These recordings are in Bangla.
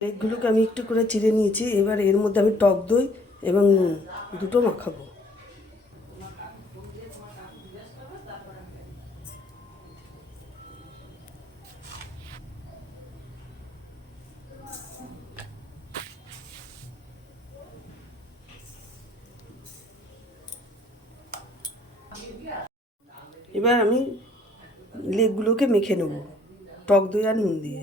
এগুলোকে আমি একটু করে চিড়ে নিয়েছি, এবার এর মধ্যে আমি টক দই এবং নুন দুটো মাখাবো। এবার আমি লেগগুলোকে মেখে নেব, টক দই আর নুন দিয়ে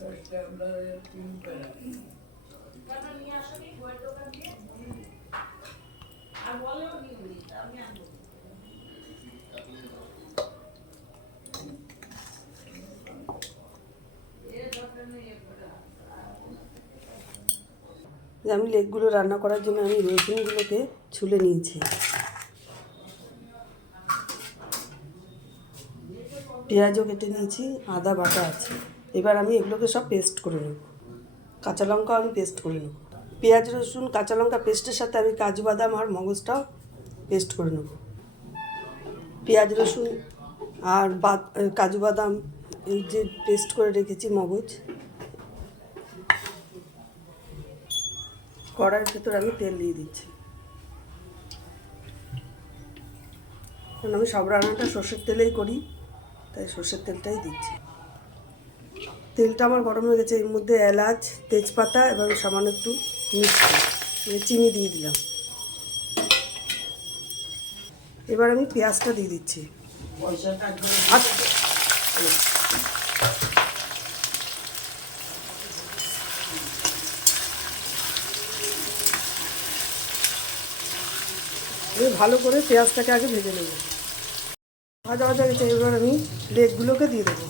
যে আমি লেগগুলো রান্না করার জন্য আমি রসুনগুলোকে ছুলে নিয়েছি। পেঁয়াজও কেটে নিয়েছি, আদা বাটা আছে। এবার আমি এগুলোকে সব পেস্ট করে নেব। কাঁচা লঙ্কা আমি পেস্ট করে নেব। পেঁয়াজ, রসুন, কাঁচা লঙ্কা পেস্টের সাথে আমি কাজু, বাদাম আর মগজটাও পেস্ট করে নেব। পেঁয়াজ, রসুন আর বাদ কাজু, বাদাম এই যে পেস্ট করে রেখেছি মগজ। কড়াইয়ের ভিতর আমি তেল দিয়ে দিচ্ছি। কারণ আমি সব রান্নাটা সর্ষের তেলেই করি, তাই সর্ষের তেলটাই দিচ্ছি। তেলটা আমার গরম হয়ে গেছে, এর মধ্যে এলাচ, তেজপাতা এবং সামান্য একটু মিষ্টি। মানে চিনি দিয়ে দিলাম। এবার আমি পেঁয়াজটা দিয়ে দিচ্ছি। আচ্ছা। ভালো করে পেঁয়াজটাকে আগে ভেজে নেব। ভাজা ভাজা গেছে, এবার আমি লেগগুলোকে দিয়ে দেবো।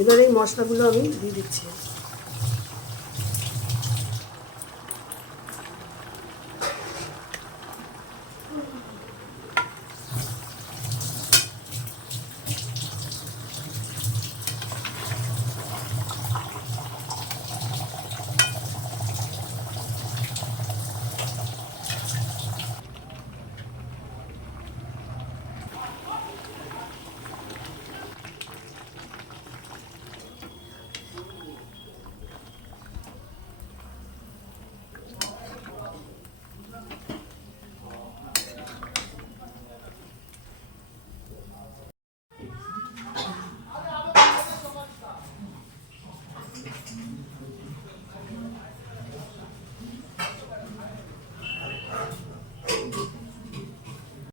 এবার এই মশলাগুলো আমি দিয়ে দিচ্ছি।